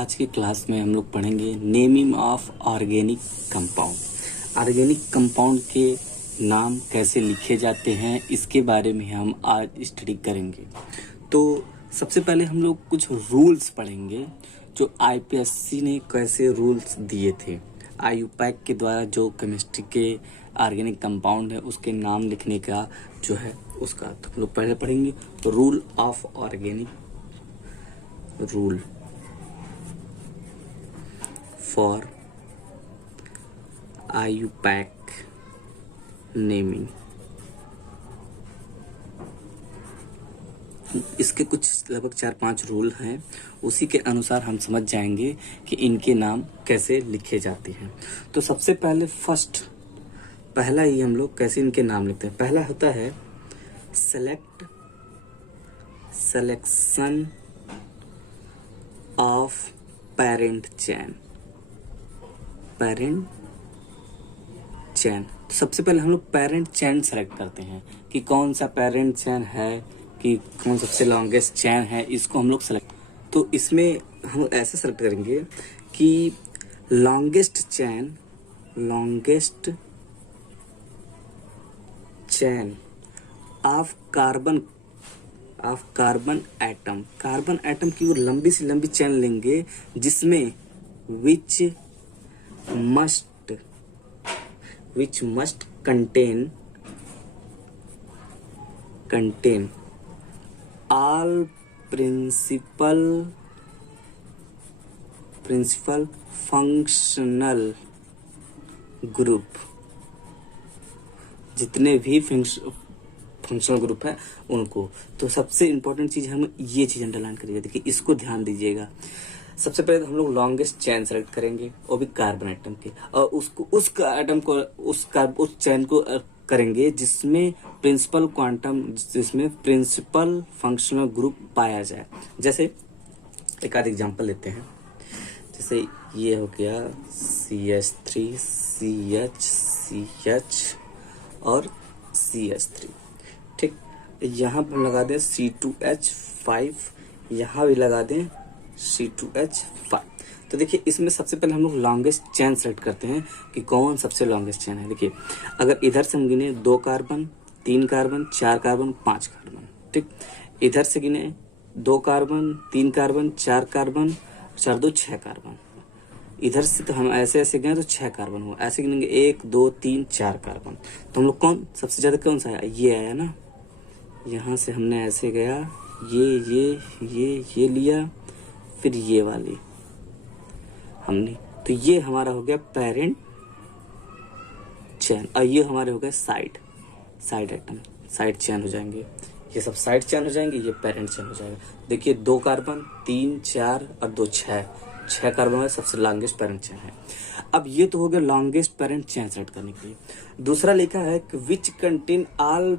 आज की क्लास में हम लोग पढ़ेंगे naming of organic compound. Organic compound के नाम कैसे लिखे जाते हैं इसके बारे में हम आज स्टडी करेंगे। तो सबसे पहले हम लोग कुछ रूल्स पढ़ेंगे जो आईपीएससी ने कैसे रूल्स दिए थे। आईयूपैक के द्वारा जो केमिस्ट्री के ऑर्गेनिक कंपाउंड है उसके नाम लिखने का जो है उसका तो हम लोग पहले पढ़ेंगे। तो rule of organic, rule for IUPAC naming. इसके कुछ लगभग 4-5 रूल हैं, उसी के अनुसार हम समझ जाएंगे कि इनके नाम कैसे लिखे जाते हैं। तो सबसे पहले पहला ही हम लोग कैसे इनके नाम लिखते हैं। पहला होता है सिलेक्शन ऑफ पेरेंट चेन। तो सबसे पहले हम लोग पेरेंट चेन सेलेक्ट करते हैं कि कौन सा पेरेंट चेन है, कि कौन सबसे लॉन्गेस्ट चेन है, इसको हम लोग सेलेक्ट। तो इसमें हम ऐसे सेलेक्ट करेंगे कि longest chain of carbon atom की वो लंबी से लंबी चेन लेंगे जिसमें which must contain all principal functional group। जितने भी फंक्शनल ग्रुप है उनको। तो सबसे इम्पोर्टेंट चीज हम ये चीज अंडरलाइन करिएगा, देखिए इसको ध्यान दीजिएगा। सबसे पहले हम लोग लॉन्गेस्ट चेन सेलेक्ट करेंगे वो भी कार्बन एटम की, और उस चेन को करेंगे जिसमें प्रिंसिपल फंक्शनल ग्रुप पाया जाए। जैसे एक आध एग्जांपल लेते हैं, जैसे ये हो गया CH3 CH और CH3, ठीक। यहाँ पर लगा दें C2H5, यहाँ भी लगा दें C2H5। तो देखिए इसमें सबसे पहले हम लोग लॉन्गेस्ट चेन सेलेक्ट करते हैं कि कौन सबसे लॉन्गेस्ट चेन है। देखिए अगर इधर से हम गिने 2 कार्बन 3 कार्बन 4 कार्बन 5 कार्बन, ठीक। इधर से गिने 2 कार्बन 3 कार्बन 4 कार्बन 4 2 6 कार्बन। इधर से तो हम ऐसे गए तो 6 कार्बन हुआ, ऐसे गिनेंगे 1 2 3 4 कार्बन। तो हम लोग कौन सबसे ज्यादा कौन सा आया, ये आया ना। यहाँ से हमने ऐसे गया, ये लिया, फिर ये वाली हमने, तो ये हमारा हो गया पेरेंट चेन, और ये हमारे हो गए साइड एटम, साइड चेन हो जाएंगे। ये सब साइड चेन हो जाएंगे, ये पेरेंट चेन हो जाएगा। देखिए 2 कार्बन 3 4 और 2 6 कार्बन में सबसे लॉन्गेस्ट पेरेंट चेन है। अब ये तो हो गया लॉन्गेस्ट पेरेंट चेन सेलेक्ट करने के लिए। दूसरा लिखा है कि which contain all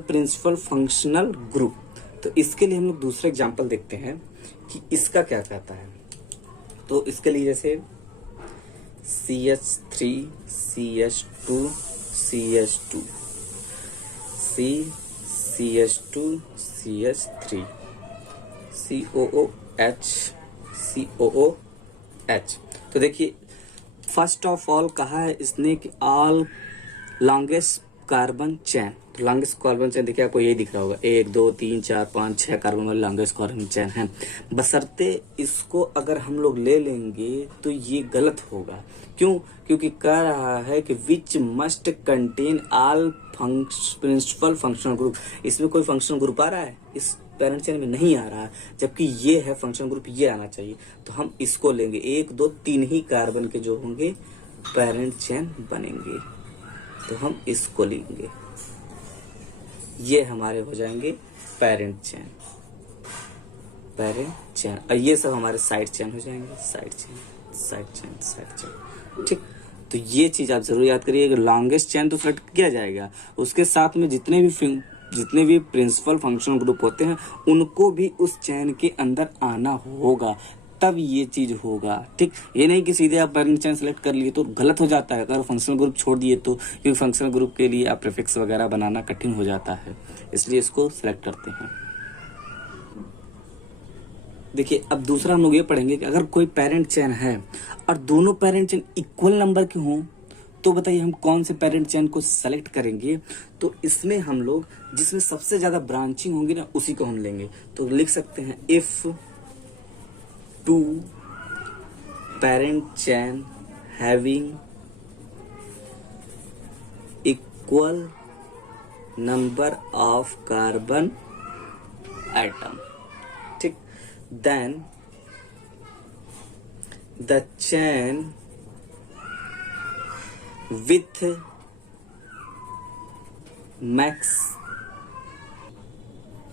principal functional group. तो इसके लिए हम लोग दूसरा एग्जांपल देखते हैं कि इसका क्या कहता है। तो इसके लिए जैसे CH3 CH2 CH2 CH2 CH3 COOH। तो देखिए फर्स्ट ऑफ ऑल कहा है इसने कि ऑल लॉन्गेस्ट कार्बन चेन। तो लॉन्गेस्ट कार्बन चेन देखिए आपको यही दिख रहा होगा, 1 2 3 4 5 6 कार्बन वाले लॉन्गेस्ट कार्बन चेन है। बशर्ते इसको अगर हम लोग ले लेंगे तो ये गलत होगा। क्यों? क्योंकि कह रहा है कि which must contain all principal functional group. इसमें कोई फंक्शनल ग्रुप आ रहा है, इस पेरेंट चेन में नहीं आ रहा है, जबकि ये है फंक्शनल ग्रुप, ये आना चाहिए। तो हम इसको लेंगे, 1 2 3 ही कार्बन के जो होंगे पेरेंट चेन बनेंगे, तो हम इसको लेंगे। ये हमारे हो जाएंगे पेरेंट चेन, और ये सब हमारे साइड चेन हो जाएंगे, साइड चेन। ठीक। तो ये चीज आप जरूर याद करिए, लॉन्गेस्ट चेन तो सेलेक्ट किया जाएगा, उसके साथ में जितने भी प्रिंसिपल फंक्शनल ग्रुप होते हैं उनको भी उस चेन के अंदर आना होगा, तब ये चीज होगा। ठीक, ये नहीं कि सीधे आप पेरेंट चेन सेलेक्ट कर लिए तो गलत हो जाता है। अगर फंक्शनल ग्रुप छोड़ दिए तो, क्योंकि फंक्शनल ग्रुप के लिए आप प्रीफिक्स वगैरह बनाना कठिन हो जाता है, इसलिए इसको सेलेक्ट करते हैं। देखिए अब दूसरा हम लोग ये पढ़ेंगे कि अगर कोई पेरेंट चेन है और दोनों पेरेंट चेन इक्वल नंबर के हों तो बताइए हम कौन से पेरेंट चेन को सेलेक्ट करेंगे। तो इसमें हम लोग जिसमें सबसे ज्यादा ब्रांचिंग होंगी ना उसी को हम लेंगे। तो लिख सकते हैं if two parent chain having equal number of carbon atom, ठीक, then the chain with max.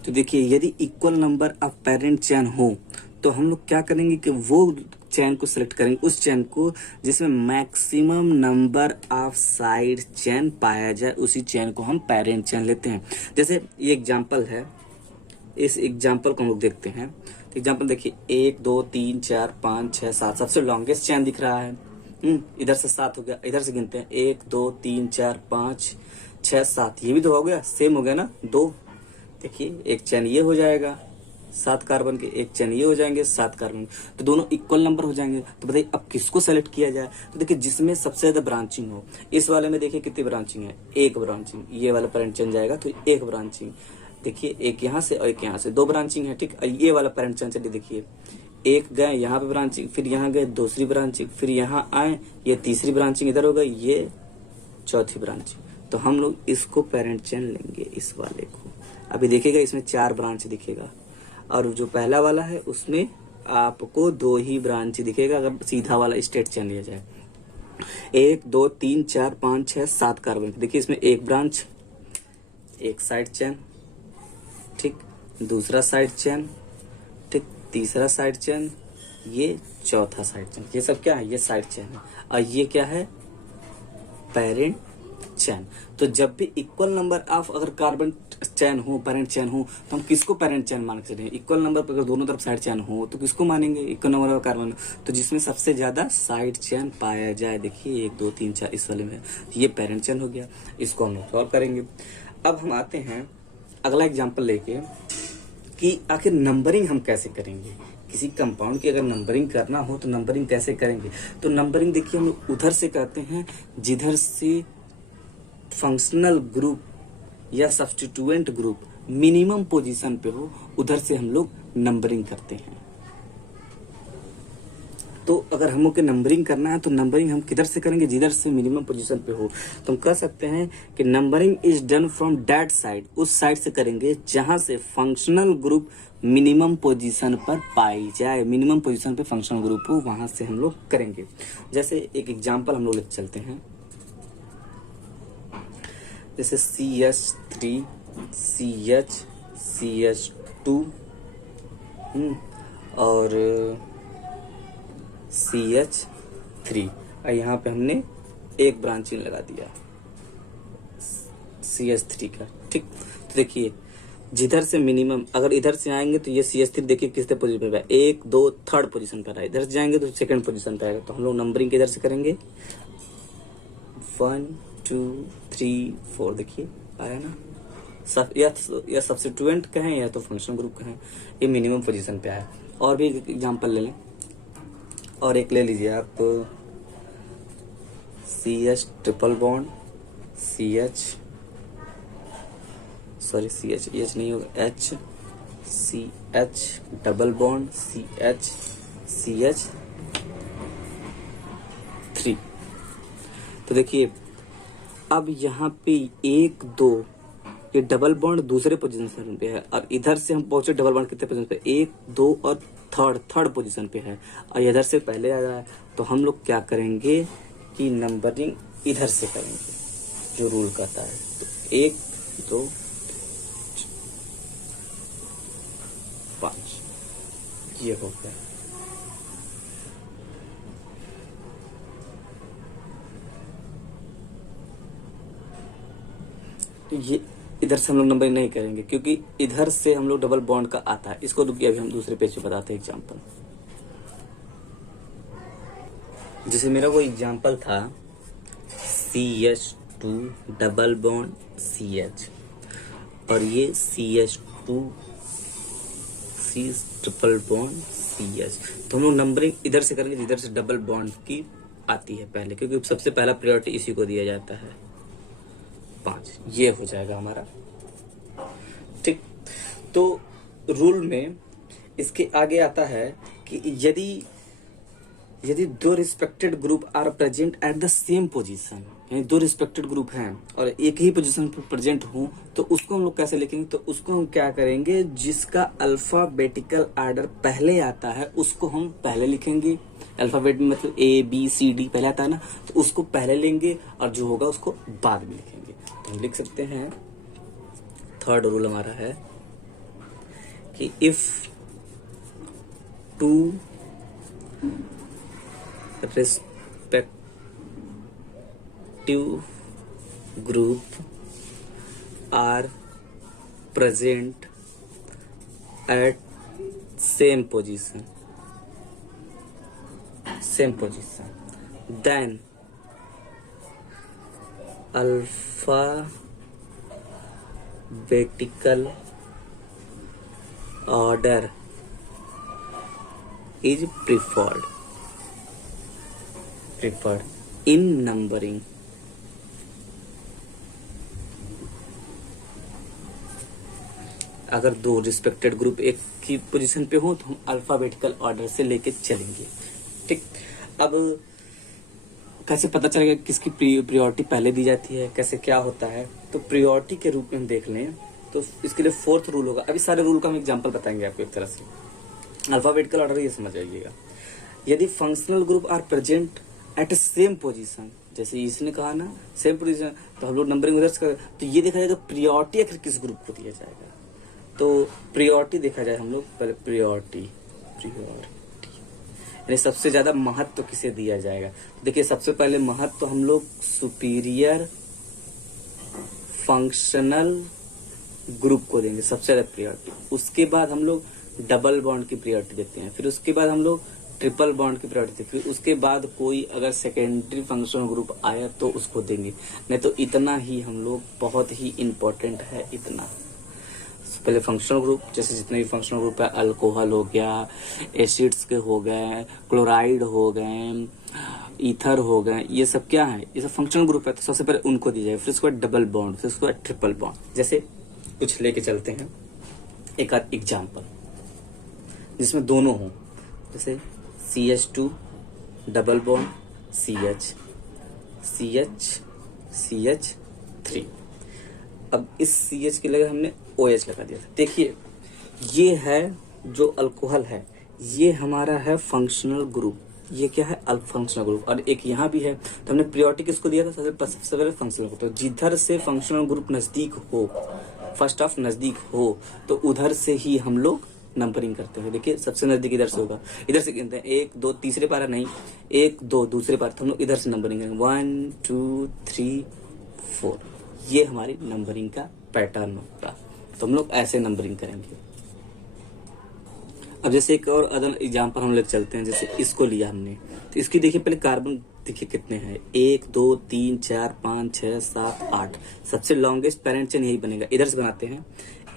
तो देखिए यदि equal number of parent chain हो तो हम लोग क्या करेंगे कि वो चेन को सिलेक्ट करेंगे, उस चेन को जिसमें maximum number of side chain पाया जाए उसी चेन को हम पेरेंट चेन लेते हैं। जैसे ये एग्जांपल है, इस एग्जांपल को हम लोग देखते हैं। एग्जांपल देखिए 1 2 3 4 5 6 7, सबसे लॉन्गेस्ट चेन दिख रहा है। इधर से 7 हो गया, इधर से गिनते हैं 1 2 3 4 5 6 7, ये भी तो हो गया, सेम हो गया ना 2। देखिए एक चेन ये हो जाएगा 7 कार्बन के, एक चेन ये हो जाएंगे 7 कार्बन, तो दोनों इक्वल नंबर हो जाएंगे। तो बताइए अब किसको सेलेक्ट किया जाए। तो देखिए जिसमें सबसे ज्यादा ब्रांचिंग हो। इस वाले में देखिए कितनी ब्रांचिंग है, एक ब्रांचिंग, ये वाला पेरेंट चेन जाएगा तो एक ब्रांचिंग। देखिए एक यहाँ से और एक यहाँ से, 2 ब्रांचिंग है, ठीक। ये वाला पेरेंट चेन चलिए देखिए, एक गए यहाँ पे ब्रांचिंग, फिर यहाँ गए दूसरी ब्रांचिंग, फिर यहाँ आए ये तीसरी ब्रांचिंग, इधर हो गई ये चौथी ब्रांचिंग। तो हम लोग इसको पेरेंट चेन लेंगे, इस वाले को। अभी देखिएगा इसमें 4 ब्रांच दिखेगा और जो पहला वाला है उसमें आपको 2 ही ब्रांच दिखेगा अगर सीधा वाला स्ट्रेट चेन लिया जाए। 1 2 3 4 5 6 7 कार्बन, देखिए इसमें एक ब्रांच, एक साइड चेन, ठीक, दूसरा साइड चेन, ठीक, तीसरा साइड चेन, ये चौथा साइड चेन। ये सब क्या है, ये साइड चेन है और ये क्या है, पेरेंट चेन। तो जब भी इक्वल नंबर ऑफ अगर कार्बन चेन हो, पेरेंट चेन हो, तो हम किसको पेरेंट चेन मान सकते हैं। इक्वल नंबर पर अगर दोनों तरफ साइड चेन हो तो किसको मानेंगे, इक्वल नंबर ऑफ कार्बन, तो जिसमें सबसे ज्यादा साइड चेन पाया जाए। देखिए 1 2 3 4 इस वाले में ये पेरेंट चेन हो गया, इसको हम सॉल्व करेंगे। अब हम आते हैं अगला एग्जाम्पल लेके कि आखिर नंबरिंग हम कैसे करेंगे। किसी कंपाउंड की अगर नंबरिंग करना हो तो नंबरिंग कैसे करेंगे। तो नंबरिंग देखिए हम लोग उधर से करते हैं जिधर से फंक्शनल ग्रुप या सब्स्टिट्यूएंट ग्रुप मिनिमम पोजीशन पे हो, उधर से हम लोग नंबरिंग करते हैं। तो अगर हम लोग के नंबरिंग करना है तो नंबरिंग हम किधर से करेंगे, जिधर से मिनिमम पोजीशन पे हो। तो हम कह सकते हैं कि numbering is done from that side, उस साइड से करेंगे जहां से फंक्शनल ग्रुप मिनिमम पोजीशन पर पाई जाए। मिनिमम पोजीशन पे फंक्शनल ग्रुप हो, वहां से हम लोग करेंगे। जैसे एक एग्जाम्पल हम लोग लेते चलते हैं, जैसे CH3 CH CH2 और CH3, और यहाँ पे हमने एक ब्रांचिंग लगा दिया CH3 का, ठीक। तो देखिए जिधर से मिनिमम, अगर इधर से आएंगे तो ये CH3 देखिए किस पोजीशन पे है, 1 2 थर्ड पोजीशन पर है। इधर से जाएंगे तो सेकंड पोजीशन पे आएगा। तो हम लोग नंबरिंग किधर से करेंगे, 1 2 3 4, देखिए आया ना। सब या सब्स्टिट्यूएंट कहें या तो फंक्शनल ग्रुप कहें, ये मिनिमम पोजीशन पे आया। और भी एग्जांपल ले लें, और एक ले लीजिए आप CH ट्रिपल बॉन्ड CH नहीं होगा, CH डबल बॉन्ड CH3। तो देखिए अब यहाँ पे 1 2 ये डबल बॉन्ड दूसरे पोजीशन पे है और इधर से हम पहुंचे डबल बॉन्ड कितने पोजीशन पे, 1 2 और थर्ड पोजीशन पे है और इधर से पहले आ रहा है। तो हम लोग क्या करेंगे कि नंबरिंग इधर से करेंगे जो रूल कहता है। तो 1 2 5 ये हो गया। तो ये इधर से हम लोग नंबरिंग नहीं करेंगे क्योंकि इधर से हम लोग डबल बॉन्ड का आता है। इसको रुकिए अभी हम दूसरे पेज पे बताते हैं एग्जांपल। जैसे मेरा वो एग्जांपल था CH2 डबल बॉन्ड CH और ये CH2 C triple bond C H. तो हम लोग नंबरिंग इधर से करेंगे जिधर से डबल बॉन्ड की आती है पहले, क्योंकि सबसे पहला प्रायोरिटी इसी को दिया जाता है। 5 ये हो जाएगा हमारा। ठीक, तो रूल में इसके आगे आता है कि यदि दो respected group are present at the same position, यानी दो रिस्पेक्टेड ग्रुप हैं और एक ही पोजीशन पर प्रेजेंट हो, तो उसको हम लोग कैसे लिखेंगे? तो उसको हम क्या करेंगे, जिसका अल्फाबेटिकल आर्डर पहले आता है उसको हम पहले लिखेंगे। अल्फाबेट में मतलब ए बी सी डी पहले आता है ना, तो उसको पहले लेंगे और जो होगा उसको बाद में लिखेंगे। तो हम लिख सकते हैं, थर्ड रूल हमारा है कि if two respective group are present at same position, then alphabetical order is preferred in numbering। अगर दो रिस्पेक्टेड ग्रुप एक की पोजीशन पे हो तो हम अल्फाबेटिकल ऑर्डर से लेके चलेंगे। ठीक, अब कैसे पता चलेगा किसकी प्रायोरिटी पहले दी जाती है, कैसे क्या होता है? तो प्रायोरिटी के रूप में हम देख लें तो इसके लिए फोर्थ रूल होगा। अभी सारे रूल का हम एग्जांपल बताएंगे आपको एक तरह से। अल्फाबेटिकल ऑर्डर ये समझ आइएगा। यदि functional group are present at same position, जैसे इसने कहा ना सेम पोजीशन, तो हम लोग नंबरिंग उधर से तो ये देखा जाएगा प्रायोरिटी आखिर किस ग्रुप को दिया जाएगा। तो प्रायोरिटी देखा जाए हम लोग पहले, प्रायोरिटी यानी सबसे ज्यादा महत्व किसे दिया जाएगा। देखिए सबसे पहले महत्व तो हम लोग सुपीरियर फंक्शनल ग्रुप को देंगे सबसे ज्यादा प्रायोरिटी। उसके बाद हम लोग डबल बॉन्ड की प्रायोरिटी देते हैं, फिर उसके बाद हम लोग ट्रिपल बॉन्ड की प्रायोरिटी, फिर उसके बाद कोई अगर सेकेंडरी फंक्शनल ग्रुप आया तो उसको देंगे। नहीं तो इतना ही हम लोग, बहुत ही इंपॉर्टेंट है इतना। पहले फंक्शनल ग्रुप, जैसे जितने भी फंक्शनल ग्रुप है, अल्कोहल हो गया, एसिड्स के हो गए, क्लोराइड हो गए, ईथर हो गए, ये सब क्या है, ये सब फंक्शनल ग्रुप है। तो सबसे पहले उनको दी जाए, फिर उसके बाद डबल बॉन्ड, फिर उसके बाद ट्रिपल बॉन्ड। जैसे कुछ लेके चलते हैं एक आध एग्जाम्पल जिसमें दोनों हो, जैसे CH2 डबल बॉन्ड CH3। अब इस CH की जगह हमने OH लगा दिया था। देखिए ये है जो अल्कोहल है, ये हमारा है फंक्शनल ग्रुप, ये क्या है फंक्शनल ग्रुप, और एक यहाँ भी है। तो हमने प्रायोरिटी किसको दिया था? सबसे पहले फंक्शनल ग्रुप। तो जिधर से फंक्शनल ग्रुप नजदीक हो, फर्स्ट ऑफ नजदीक हो, तो उधर से ही हम लोग नंबरिंग करते हैं। देखिए सबसे नजदीक इधर से होगा, इधर से गिनते हैं 1 2 तीसरे पारा नहीं, 1 2 दूसरे पारा, तो हम लोग इधर से नंबरिंग करेंगे 1 2 3 4। ये हमारी नंबरिंग का पैटर्न होगा। तो हम लोग ऐसे नंबरिंग करेंगे। अब जैसे एक और अदर एग्जाम्पल हम लोग चलते हैं, जैसे इसको लिया हमने, तो इसकी देखिए पहले कार्बन देखिए कितने हैं, 1 2 3 4 5 6 7 8। सबसे लॉन्गेस्ट पेरेंट चेन यही बनेगा। इधर से बनाते हैं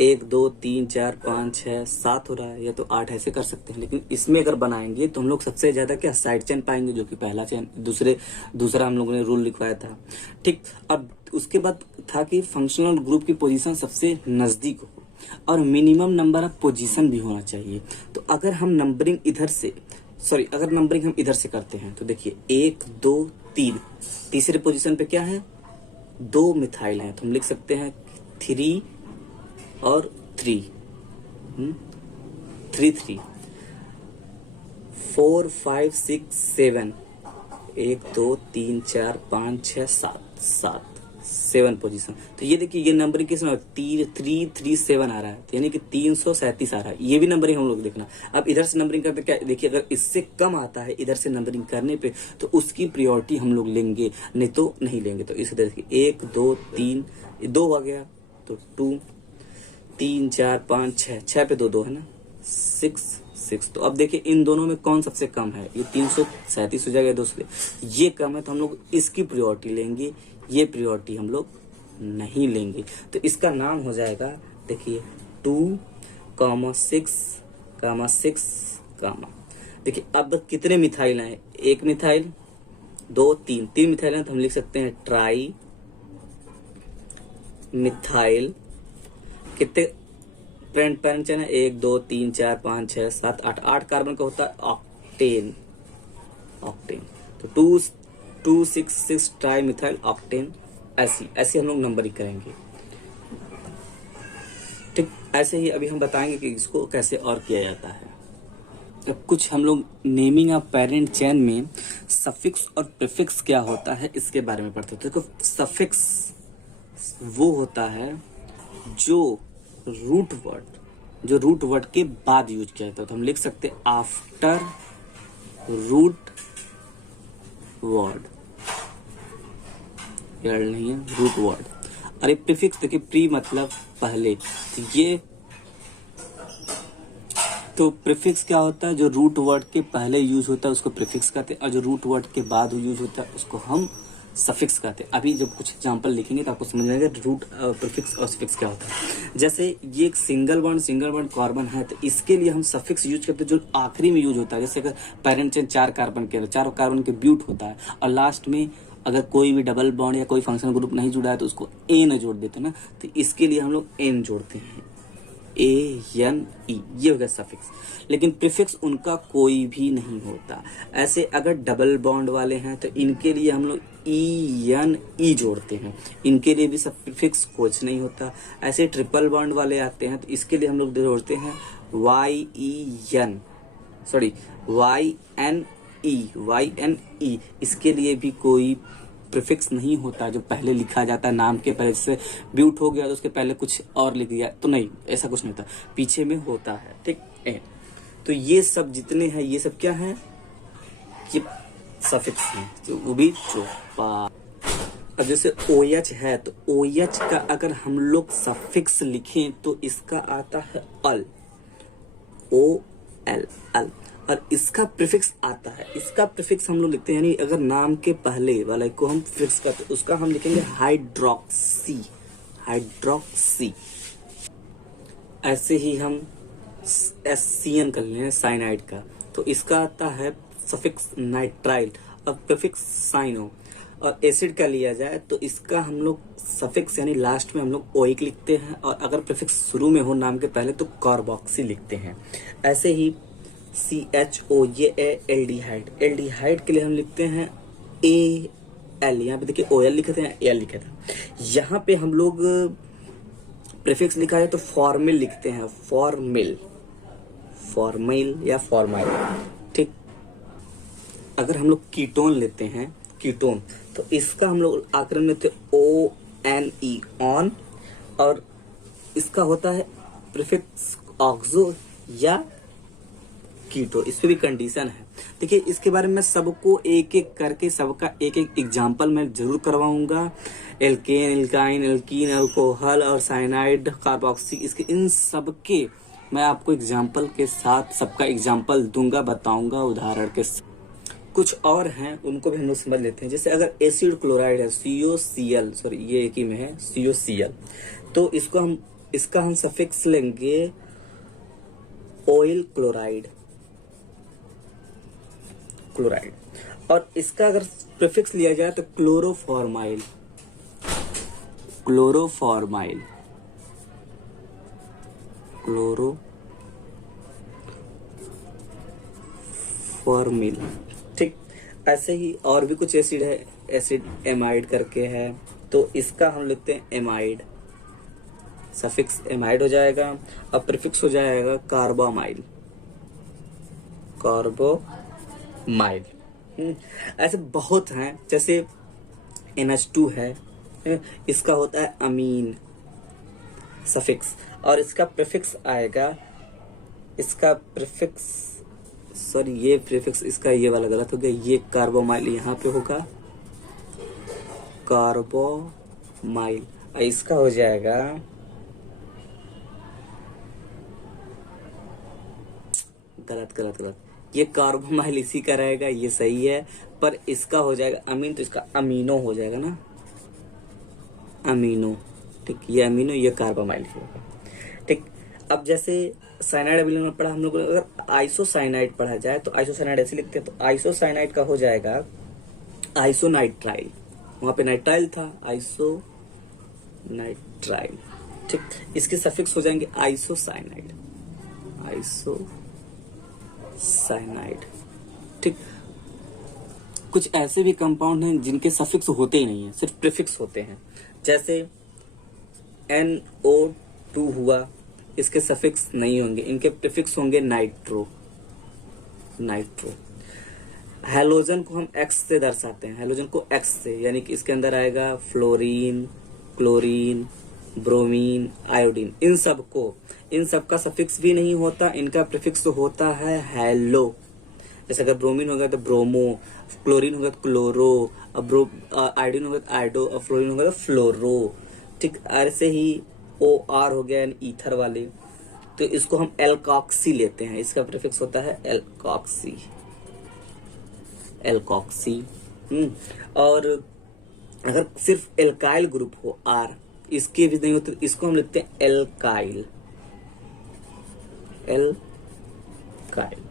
1 2 3 4 5 6 7 हो रहा है, या तो 8 ऐसे कर सकते हैं। लेकिन इसमें अगर बनाएंगे तो हम लोग सबसे ज्यादा क्या साइड चेन पाएंगे, जो कि पहला चेन, दूसरा हम लोगों ने रूल लिखवाया था। ठीक, अब उसके बाद था कि फंक्शनल ग्रुप की पोजीशन सबसे नजदीक हो और मिनिमम नंबर ऑफ पोजीशन भी होना चाहिए। तो अगर हम नंबरिंग हम इधर से करते हैं, तो देखिए 1 2 3, तीसरे पोजीशन पे क्या है, 2 मिथाइल हैं, तो हम लिख सकते हैं 3 और 3 3 4 5 6 7, 1 2 3 4 5 6 7 7 पोजीशन। तो ये देखिए ये नंबरिंग किस 337 आ रहा है, यानी कि 337 आ रहा है। ये भी नंबरिंग हम लोग देखना। अब इधर से नंबरिंग करते क्या, देखिए अगर इससे कम आता है इधर से नंबरिंग करने पे, तो उसकी प्रायोरिटी हम लोग लेंगे, नहीं तो नहीं लेंगे। तो इस तरह से 1 2 3 2 आ गया, तो 2 3 4 5 6 पे 2 है ना, 6। तो अब देखिए इन दोनों में कौन सबसे कम है, ये 337 हो जाएगा, दूसरे ये कम है, तो हम लोग इसकी प्रायोरिटी लेंगे, ये प्रायोरिटी हम लोग नहीं लेंगे। तो इसका नाम हो जाएगा, देखिए 2, 6 कामा 6 कामा। देखिए अब कितने मिथाइल हैं, एक मिथाइल, दो, तीन मिथाइल हैं, तो हम लिख सकते हैं ट्राई मिथाइल। कितने पेरेंट चेन है, 1 2 3 4 5 6 7 8, 8 कार्बन का होता है ऑक्टेन। ऑक्टेन तो 2 6 ट्राई मिथाइल ऑक्टेन। ऐसे हम लोग नंबरिंग करेंगे। ठीक, ऐसे ही अभी हम बताएंगे कि इसको कैसे और किया जाता है। अब कुछ हम लोग नेमिंग ऑफ पेरेंट चेन में सफिक्स और प्रीफिक्स क्या होता है इसके बारे में पढ़ते हैं। तो सफिक्स वो होता है जो रूट वर्ड के बाद यूज किया जाता है। तो हम लिख सकते हैं आफ्टर रूट वर्ड, याद नहीं है, रूट वर्ड। अरे प्रीफिक्स देखिए, प्री मतलब पहले, तो प्रीफिक्स क्या होता है, जो रूट वर्ड के पहले यूज होता है उसको प्रीफिक्स कहते हैं, और जो रूट वर्ड के बाद यूज होता है उसको हम सफिक्स कहते हैं। अभी जब कुछ एग्जांपल लिखेंगे तो आपको समझ में आएगा रूट प्रीफिक्स और सफिक्स क्या होता है। जैसे ये एक सिंगल बॉन्ड कार्बन है, तो इसके लिए हम सफिक्स यूज करते हैं जो आखिरी में यूज होता है। जैसे अगर पेरेंट चेन 4 कार्बन के 4 कार्बन के ब्यूट होता है, और लास्ट में अगर कोई भी डबल बॉन्ड या कोई फंक्शनल ग्रुप नहीं जुड़ा है तो उसको एन जोड़ देते हैं ना, तो इसके लिए हम लोग एन जोड़ते हैं, ANE, ये हो गया सफिक्स। लेकिन प्रीफिक्स उनका कोई भी नहीं होता। ऐसे अगर डबल बॉन्ड वाले हैं तो इनके लिए हम लोग ENE जोड़ते हैं, इनके लिए भी सफिक्स कुछ नहीं होता। ऐसे ट्रिपल बॉन्ड वाले आते हैं तो इसके लिए हम लोग जोड़ते हैं YNE, इसके लिए भी कोई प्रीफिक्स नहीं होता जो पहले लिखा जाता है नाम के पहले। जैसे ब्यूट हो गया तो उसके पहले कुछ और लिख दिया, तो नहीं, ऐसा कुछ नहीं होता, पीछे में होता है। ठीक है, तो ये सब जितने हैं ये सब क्या है, ये सफिक्स हैं, तो वो भी चौपा। अब जैसे OH है, तो OH का अगर हम लोग सफिक्स लिखें तो इसका आता है अल, OL, अल। और इसका प्रीफिक्स आता है, इसका प्रीफिक्स हम लोग लिखते हैं, यानी अगर नाम के पहले वाले को हम फिक्स करते हैं उसका हम लिखेंगे हाइड्रोक्सी। ऐसे ही हम SCN कर लें साइनाइड का, तो इसका आता है सफिक्स नाइट्राइल और प्रीफिक्स साइनो। और एसिड का लिया जाए तो इसका हम लोग सफिक्स यानी लास्ट में हम लोग ओइक लिखते हैं, और अगर प्रीफिक्स शुरू में हो नाम के पहले तो कार्बोक्सी लिखते हैं। ऐसे ही CHO, ये एल्डिहाइड, एल्डिहाइड के लिए हम लिखते हैं AL। यहाँ पे देखिए OL लिखे थे, AL लिखे थे। यहाँ पे हम लोग प्रीफिक्स लिखा है तो फॉर्मिल लिखते हैं, फॉर्मिल या फॉर्माइल। ठीक, अगर हम लोग कीटोन लेते हैं, कीटोन, तो इसका हम लोग आकरण लेते ONE, ऑन, और इसका होता है प्रीफिक्स ऑक्सो या कीटो। इस पे भी कंडीशन है। देखिए इसके बारे में सबको एक एक करके सबका एक एक एग्जाम्पल मैं जरूर करवाऊंगा। एल्केन, एल्काइन, एल्कीन, अल्कोहल और साइनाइड, कार्बोक्सी, इसके इन सबके मैं आपको एग्जाम्पल के साथ सबका एग्जाम्पल दूंगा, बताऊंगा उदाहरण के साथ। कुछ और हैं उनको भी हम लोग समझ लेते हैं। जैसे अगर एसिड क्लोराइड है, COCl, सॉरी ये एक ही में है, COCl, तो इसका हम सफिक्स लेंगे ऑयल क्लोराइड, और इसका अगर प्रीफिक्स लिया जाए तो क्लोरोफॉर्माइल, ठीक। ऐसे ही और भी कुछ एसिड है, एसिड एमाइड करके है, तो इसका हम लिखते हैं एमाइड, सफिक्स एमाइड हो जाएगा, अब प्रीफिक्स हो जाएगा कार्बामाइल। ऐसे बहुत हैं, जैसे NH2 है, इसका होता है अमीन सफिक्स, और इसका प्रीफिक्स आएगा, इसका प्रीफिक्स, सॉरी ये प्रीफिक्स इसका ये वाला गलत हो गया, ये कार्बोमाइल यहाँ पे होगा, कार्बोमाइल, और इसका हो जाएगा गलत, ये कार्बोमाइल इसी का रहेगा, ये सही है, पर इसका हो जाएगा अमीन, तो इसका अमीनो हो जाएगा ना, अमीनो। ठीक, ये अमीनो, ये कार्बोमाइल होगा। ठीक, अब जैसे साइनाइड अभी हमने पढ़ा, हम लोग अगर आइसोसाइनाइड पढ़ा जाए तो आइसोसाइनाइड ऐसे लिखते हैं, तो आइसोसाइनाइड का हो जाएगा आइसोनाइट्राइल, वहां पे नाइट्राइल था, आइसोनाइट्राइल। ठीक, इसके सफिक्स हो जाएंगे आइसोसाइनाइड, आइसोसाइनाइड। ठीक, कुछ ऐसे भी कंपाउंड हैं जिनके सफिक्स होते ही नहीं है, सिर्फ प्रीफिक्स होते हैं, जैसे NO2 हुआ, इसके सफिक्स नहीं होंगे, इनके प्रीफिक्स होंगे नाइट्रो, नाइट्रो। हैलोजन को हम X से दर्शाते हैं, हैलोजन को X से, यानी कि इसके अंदर आएगा फ्लोरीन, क्लोरीन, ब्रोमीन, आयोडीन। इन सब का सफिक्स भी नहीं होता, इनका प्रीफिक्स होता है हैलो। जैसे अगर ब्रोमीन होगा तो ब्रोमो, क्लोरीन होगा तो क्लोरो, आयोडीन होगा तो आयोडो, और फ्लोरीन होगा तो फ्लोरो। ठीक, ऐसे ही OR हो गया यानी ईथर वाले, तो इसको हम एल्कॉक्सी लेते हैं, इसका प्रीफिक्स होता है एल्कॉक्सी, एल्कॉक्सी। और अगर सिर्फ एल्काइल ग्रुप हो R, इसके भी नहीं होते, इसको हम लिखते हैं एल्काइल, एल्काइल।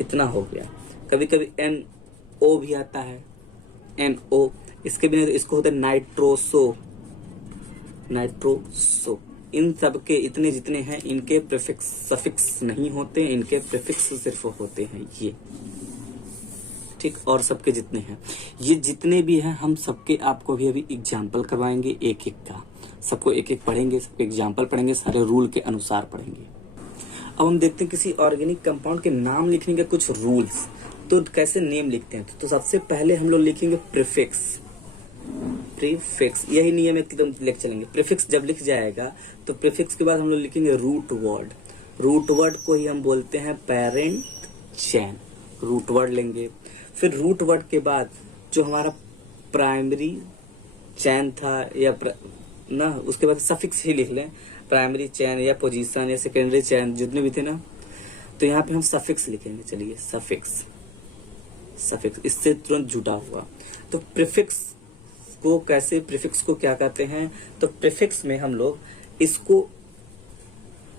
इतना हो गया। कभी कभी NO भी आता है, NO, इसके भी नहीं होते, इसको होता है नाइट्रोसो, नाइट्रोसो। इन सब के इतने जितने हैं, इनके प्रीफिक्स सफिक्स नहीं होते, इनके प्रीफिक्स सिर्फ होते हैं ये। ठीक, और सबके जितने हैं, ये जितने भी हैं, हम सबके आपको भी अभी एग्जाम्पल करवाएंगे एक एक का, सबको एक एक पढ़ेंगे, सबके एग्जाम्पल पढ़ेंगे, सारे रूल के अनुसार पढ़ेंगे। अब हम देखते हैं किसी ऑर्गेनिक कंपाउंड के नाम लिखने के कुछ रूल्स, तो कैसे नेम लिखते हैं। तो सबसे पहले हम लोग लिखेंगे प्रीफिक्स, प्रीफिक्स, यही नियम एकदम लेके चलेंगे। प्रीफिक्स जब लिख जाएगा तो प्रीफिक्स के बाद हम लोग लिखेंगे रूट वर्ड, रूट वर्ड को ही हम बोलते हैं पेरेंट चेन, रूट वर्ड लेंगे। फिर रूट वर्ड के बाद जो हमारा प्राइमरी चैन था या ना, उसके बाद सफिक्स ही लिख लें, प्राइमरी चैन या पोजीशन या सेकेंडरी चैन जितने भी थे ना, तो यहाँ पे हम सफिक्स लिखेंगे। चलिए, सफिक्स, सफिक्स इससे तुरंत जुटा हुआ। तो प्रीफिक्स को कैसे, प्रीफिक्स को क्या कहते हैं, तो प्रीफिक्स में हम लोग इसको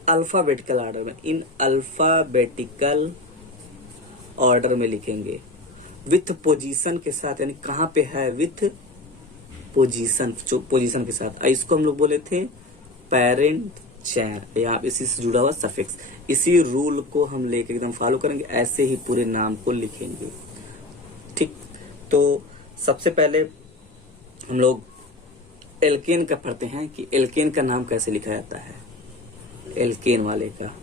अल्फाबेटिकल ऑर्डर में, इन अल्फाबेटिकल ऑर्डर में लिखेंगे, विथ पोजीशन के साथ, यानी कहाँ पे है, विथ पोजीशन, जो पोजीशन के साथ। इसको हम लोग बोले थे पेरेंट चैन, या इसी से जुड़ा हुआ सफिक्स। इसी रूल को हम लेके एकदम फॉलो करेंगे, ऐसे ही पूरे नाम को लिखेंगे। ठीक, तो सबसे पहले हम लोग एल्केन का पढ़ते हैं कि एल्केन का नाम कैसे लिखा जाता है, एल्केन वाले का,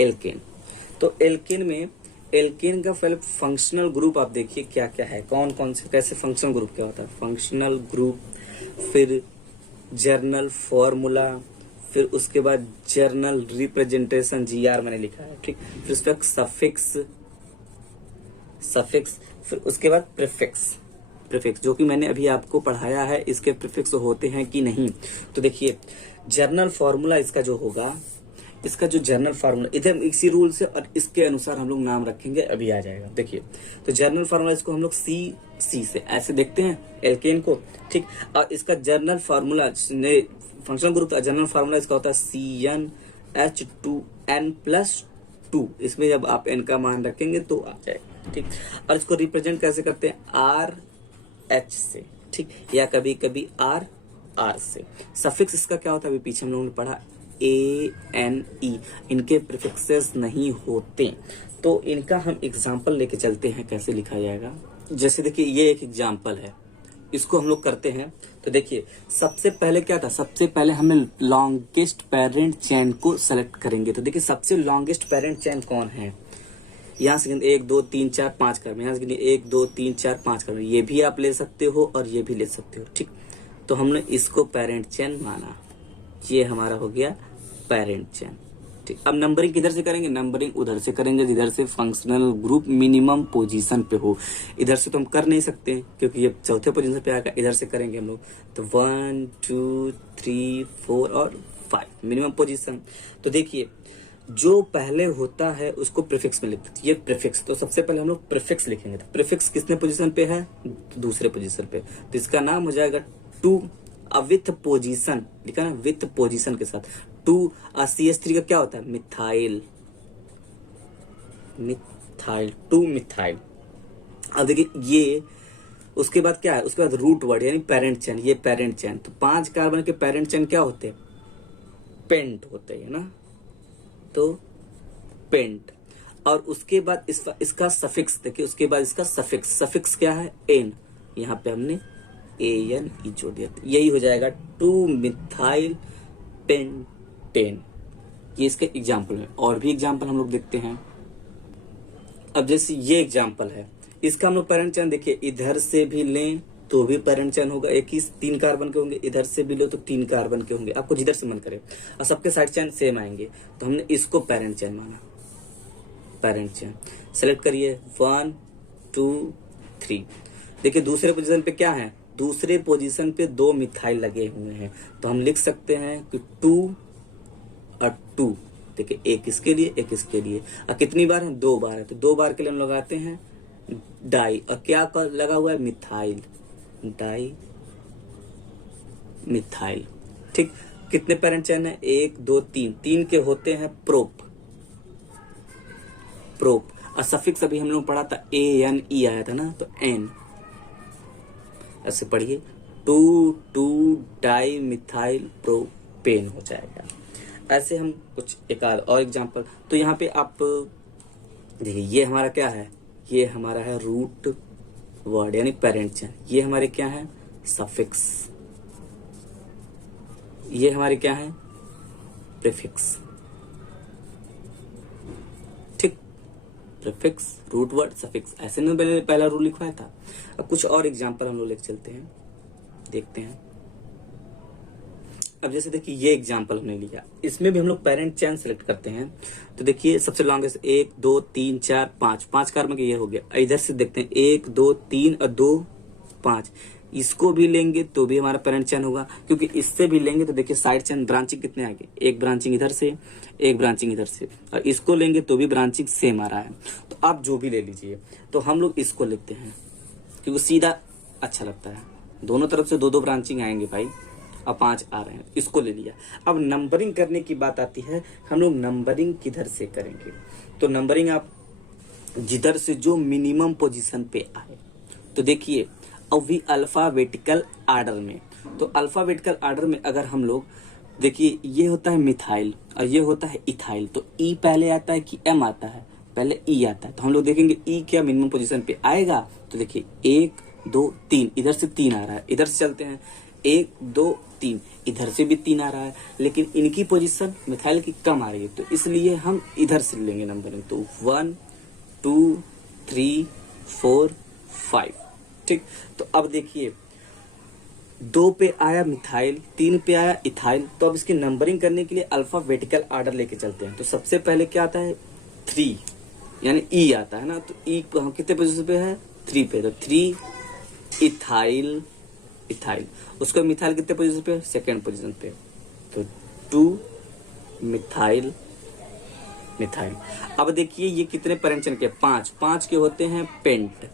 एल्केन। तो एल्केन में, एल्केन का पहले फंक्शनल ग्रुप आप देखिए क्या क्या है, कौन कौन से, कैसे फंक्शनल ग्रुप क्या होता है, फंक्शनल ग्रुप, फिर जर्नल फॉर्मूला, फिर उसके बाद जर्नल रिप्रेजेंटेशन, GR मैंने लिखा है। ठीक, फिर उसके बाद सफिक्स, सफिक्स, फिर उसके बाद प्रीफिक्स, प्रीफिक्स जो कि मैंने अभी आपको पढ़ाया है, इसके प्रीफिक्स होते हैं कि नहीं। तो देखिए, जर्नल फॉर्मूला इसका जो होगा, इसका जो जर्नल फार्मूला, इधर इसी रूल से और इसके अनुसार हम लोग नाम रखेंगे, अभी आ जाएगा। देखिए, तो जर्नल फार्मूला इसको हम लोग सी से ऐसे देखते हैं एल्केन को। ठीक, और इसका जर्नल फार्मूला, फंक्शनल ग्रुप का जर्नल फार्मूला इसका होता है CnH2n+2। इसमें जब आप n का मान रखेंगे तो आ जाएगा। ठीक, और इसको रिप्रेजेंट कैसे करते हैं, RH से। ठीक, या कभी कभी R से। सफिक्स इसका क्या होता है, अभी पीछे हम लोगों ने पढ़ा, ANE, इनके प्रीफिक्सेस नहीं होते। तो इनका हम एग्जाम्पल लेके चलते हैं कैसे लिखा जाएगा। जैसे देखिए, ये एक एग्जाम्पल है, इसको हम लोग करते हैं। तो देखिए, सबसे पहले क्या था, सबसे पहले हमें लॉन्गेस्ट पेरेंट चेन को सेलेक्ट करेंगे। तो देखिए, सबसे लॉन्गेस्ट पेरेंट चेन कौन है, यहाँ से 1 2 3 4 5 कर, यहाँ से 1 2 3 4 5 कर, ये भी आप ले सकते हो और ये भी ले सकते हो। ठीक, तो हमने इसको पेरेंट चेन माना, ये हमारा हो गया पेरेंट चेन। ठीक, अब नंबरिंग किधर से करेंगे, नंबरिंग उधर से करेंगे जिधर से फंक्शनल ग्रुप मिनिमम पोजीशन पे हो। इधर से तो हम कर नहीं सकते क्योंकि ये चौथे पोजीशन पे आएगा, इधर से करेंगे हम लोग। तो 1 2 3 4 और 5 मिनिमम पोजीशन। तो देखिए, जो पहले होता है उसको प्रीफिक्स में लिखते हैं, ये प्रीफिक्स। तो सबसे पहले हम लोग प्रीफिक्स लिखेंगे। तो प्रीफिक्स किसने पोजीशन पे है, दूसरे पोजीशन पे, तो इसका नाम हो जाएगा टू। विथ पोजीशन लिखा ना, विथ पोजीशन के साथ टू CH3 का क्या होता है? Methyl, methyl, two methyl. अब देखिए ये उसके बाद क्या है? उसके बाद रूट वर्ड यानी पेरेंट चेन, ये पेरेंट चेन। तो 5 कार्बन के पेरेंट चेन क्या होते हैं? पेंट होते हैं ना, तो पेंट। और उसके बाद इसका सफिक्स देखिए, उसके बाद इसका सफिक्स क्या है? एन। यहाँ पे हमने ANE जोड़ दिया, यही हो जाएगा 2 मिथाइल पेंटेन। ये इसके एग्जाम्पल है। और भी एग्जाम्पल हम लोग देखते हैं। अब जैसे ये एग्जाम्पल है, इसका हम लोग पेरेंट चेन देखिए, इधर से भी लें तो भी पेरेंट चेन होगा, 3 कार्बन के होंगे, इधर से भी लो तो 3 कार्बन के होंगे, आपको जिधर से मन करे, और सबके साइड चेन सेम आएंगे। तो हमने इसको पेरेंट चेन माना, पेरेंट चेन। सेलेक्ट करिए 1 2 3। देखिए दूसरे पोजीशन पे क्या है? दूसरे पोजीशन पे 2 मिथाइल लगे हुए हैं, तो हम लिख सकते हैं कि 2 और 2। देखिए एक इसके लिए, एक इसके लिए। और कितनी बार है? 2 बार है, तो 2 बार के लिए हम लगाते हैं डाई। और क्या लगा हुआ है? Methyl, di methyl. ठीक, कितने पेरेंट चेन है? 1 2 3। 3 के होते हैं प्रोप, प्रोप। और सफिक्स अभी हम लोग पढ़ा था ANE आया था ना, तो एन। ऐसे पढ़िए 2 डाई मिथाइल प्रोपेन हो जाएगा। ऐसे हम कुछ एक आध और एग्जांपल। तो यहाँ पे आप देखिए, ये हमारा क्या है? ये हमारा है रूट वर्ड यानी पेरेंट चेन। ये हमारे क्या है? सफिक्स। ये हमारे क्या है? प्रीफिक्स। ठीक, प्रीफिक्स, रूट वर्ड, सफिक्स, ऐसे में पहला रूल लिखवाया था। अब कुछ और एग्जांपल हम लोग लेके चलते हैं, देखते हैं। अब जैसे देखिए ये एग्जांपल हमने लिया, इसमें भी हम लोग पेरेंट चेन सेलेक्ट करते हैं। तो देखिए सबसे लॉन्गेस्ट 1 2 3 4 5 कार्बन के ये हो गया। इधर से देखते हैं 1 2 3 और 2 5। इसको भी लेंगे तो भी हमारा पेरेंट चेन होगा, क्योंकि इससे भी लेंगे तो देखिए साइड चेन ब्रांचिंग कितने आएंगे? एक ब्रांचिंग इधर से, एक ब्रांचिंग इधर से। और इसको लेंगे तो भी ब्रांचिंग सेम आ रहा है। तो आप जो भी ले लीजिए, तो हम लोग इसको लेते हैं क्योंकि सीधा अच्छा लगता है। दोनों तरफ से 2 ब्रांचिंग आएंगे भाई, अब 5 आ रहे हैं, इसको ले लिया। अब नंबरिंग करने की बात आती है, हम लोग नंबरिंग किधर से करेंगे? तो नंबरिंग आप जिधर से जो मिनिमम पोजीशन पे आए। तो देखिए अभी अल्फाबेटिकल आर्डर में, तो अल्फाबेटिकल आर्डर में अगर हम लोग देखिए, ये होता है मिथाइल और ये होता है इथाइल। तो ई पहले आता है कि एम आता है? पहले ई आता है। तो हम लोग देखेंगे ई क्या मिनिमम पोजीशन पे आएगा। तो देखिए 1 2 3, इधर से 3 आ रहा है। इधर से चलते हैं 1 2 3, इधर से भी 3 आ रहा है, लेकिन इनकी पोजीशन मिथाइल की कम आ रही है, तो इसलिए हम इधर से लेंगे नंबरिंग। तो 1 2 3 4 5। ठीक, तो अब देखिए 2 पे आया मिथाइल, 3 पे आया इथाइल। तो अब इसकी नंबरिंग करने के लिए अल्फाबेटिकल आर्डर लेके चलते हैं। तो सबसे पहले क्या आता है? 3 यानी ई आता है ना, तो ई हम कितने पोजीशन पे है? 3 पे। तो 3 इथाइल, इथाइल। उसको मिथाइल कितने पोजीशन पे? सेकेंड पोजीशन पे। तो 2 मिथाइल, मिथाइल। अब देखिए ये कितने पेरेंट चेन के? 5 के होते हैं पेंट।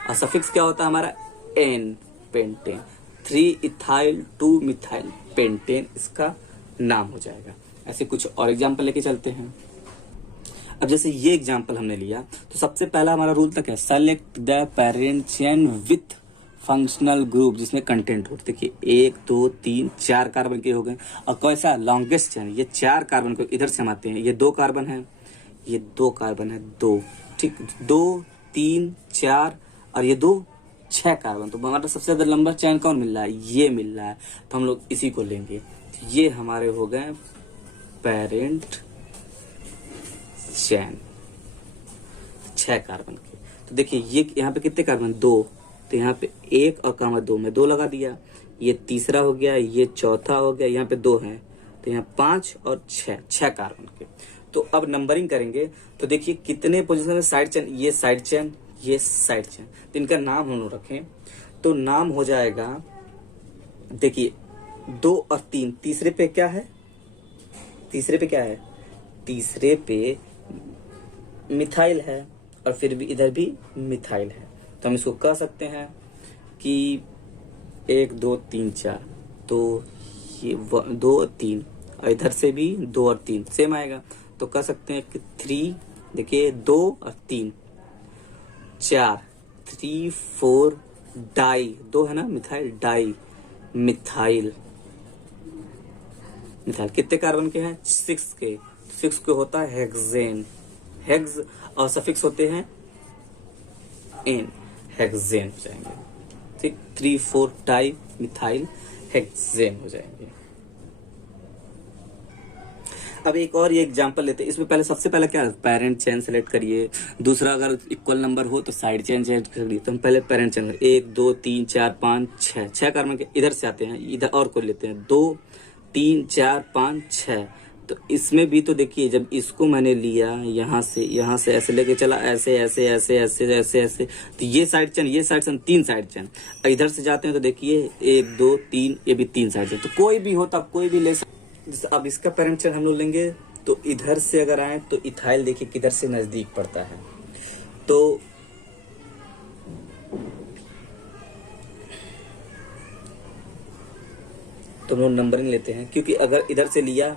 और सफिक्स क्या होता है हमारा? N, pentane. 3 ethyl 2 methyl pentane इसका नाम हो जाएगा। ऐसे कुछ और एग्जांपल लेके चलते हैं। अब जैसे ये एग्जांपल हमने लिया, तो सबसे पहला हमारा रूल तक है, select the parent chain with functional group जिसमें कंटेंट हो। देखिए 1 2 3 4 कार्बन के हो गए। और कैसा? Longest chain. ये 4 कार्बन को इधर से हम आते हैं, ये 2 कार्बन है, ये 2 कार्बन है, 2। ठीक, 2 3 4 और ये 2 6 कार्बन। तो हमारा सबसे ज्यादा लंबा चेन कौन मिल रहा है? ये मिल रहा है, तो हम लोग इसी को लेंगे। तो ये हमारे हो गए पेरेंट चेन 6 कार्बन के। तो देखिए ये यहाँ पे कितने कार्बन? 2। तो यहाँ पे 1 और कामा 2 में 2 लगा दिया। ये तीसरा हो गया, ये चौथा हो गया, यहाँ पे 2 है, तो यहाँ 5 और 6 कार्बन के। तो अब नंबरिंग करेंगे तो देखिए कितने पोजीशन में साइड चेन, ये साइड चेन, ये साइड चेन। तो इनका नाम हम लोग रखें, तो नाम हो जाएगा, देखिए 2 और 3। तीसरे पे क्या है? तीसरे पे क्या है? तीसरे पे मिथाइल है, और फिर भी इधर भी मिथाइल है। तो हम इसको कह सकते हैं कि 1 2 3 4। तो ये 2 3 और इधर से भी 2 और 3 सेम आएगा। तो कह सकते हैं कि 3, देखिए 2 और 3, 4, 3 4 डाई, 2 है ना, मिथाइल डाई मिथाइल। मिथाइल कितने कार्बन के हैं? 6 के। 6 के होता है हेक्सेन, हेक्स और सफिक्स होते हैं एन, हेक्सेन हो जाएंगे। ठीक, 3 4 डाई मिथाइल हेक्सेन हो जाएंगे। अब एक और ये एग्जांपल लेते हैं। इसमें पहले सबसे पहले क्या, पेरेंट चेन सेलेक्ट करिए। दूसरा, अगर इक्वल नंबर हो तो साइड चेन सेलेक्ट करिए। तो हम पहले पेरेंट चेन, 1 2 3 4 5 6 कार्बन के इधर से आते हैं, इधर और को लेते हैं, 2 3 4 5 6। तो इसमें भी तो देखिए, जब इसको मैंने लिया यहाँ से ऐसे लेके चला, ऐसे ऐसे ऐसे ऐसे ऐसे ऐसे, तो ये साइड चेन 3 साइड चेन। इधर से जाते हैं तो देखिए 1 2 3, ये भी 3 साइड चेन। तो कोई भी हो तो आप कोई भी ले सकते। जैसे अब इसका पेरेंट चेन हम लोग लेंगे तो इधर से अगर आए तो इथाइल देखिए किधर से नजदीक पड़ता है। तो हम लोग नंबरिंग लेते हैं, क्योंकि अगर इधर से लिया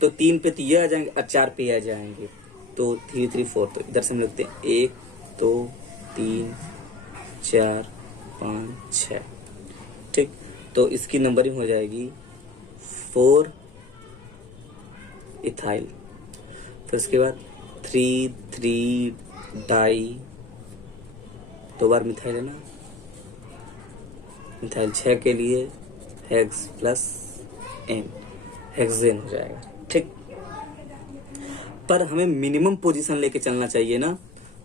तो 3 पे तो ये आ जाएंगे और 4 पे आ जाएंगे। तो 3 3 4, तो इधर से हम लिखते हैं 1 2 3 4 5 6। ठीक, तो इसकी नंबरिंग हो जाएगी 4 इथाइल। फिर उसके बाद 3 3 डाई, 2 बार मिथाइल है ना, मिथाइल 6 के लिए हेक्स प्लस एन, हेक्सेन हो जाएगा। ठीक, पर हमें मिनिमम पोजीशन लेके चलना चाहिए ना।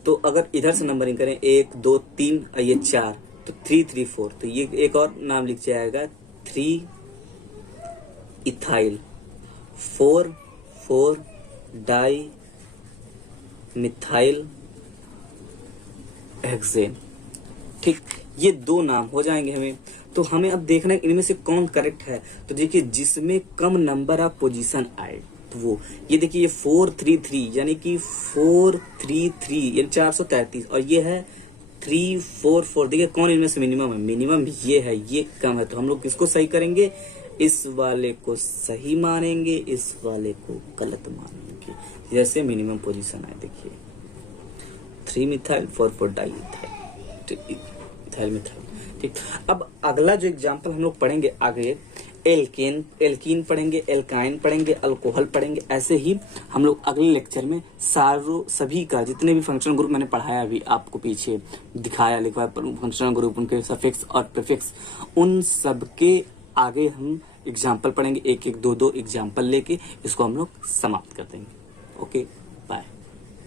तो अगर इधर से नंबरिंग करें 1 2 3 और ये 4, तो 3 3 4, तो ये एक और नाम लिख जाएगा 3 इथाइल, 4 4 डाई मिथाइल हेक्सेन। ठीक, ये 2 नाम हो जाएंगे हमें। तो हमें अब देखना है इनमें से कौन करेक्ट है। तो देखिए, जिसमें कम नंबर ऑफ पोजीशन आए तो वो, ये देखिए ये 433 यानी कि 433 यानी 433, और ये है 344। देखिए कौन इनमें से मिनिमम है? मिनिमम ये है, ये कम है। तो हम लोग किसको सही करेंगे? इस वाले को सही मानेंगे, इस वाले को गलत मानेंगे। जैसे मिनिमम पोजीशन है, देखिए 3 मिथाइल 4 4 डाई इथाइल मिथाइल। ठीक, अब अगला जो एग्जांपल हम लोग पढ़ेंगे आगे, एल्कीन पढ़ेंगे, एल्काइन पढ़ेंगे, अल्कोहल पढ़ेंगे। ऐसे ही हम लोग अगले लेक्चर में सभी का जितने भी फंक्शनल ग्रुप मैंने पढ़ाया, अभी आपको पीछे दिखाया लिखा फंक्शनल ग्रुप, उनके सफिक्स और प्रीफिक्स, उन सब के आगे हम एग्जाम्पल पढ़ेंगे। 1 1 2 2 एग्जाम्पल लेके इसको हम लोग समाप्त कर देंगे। ओके।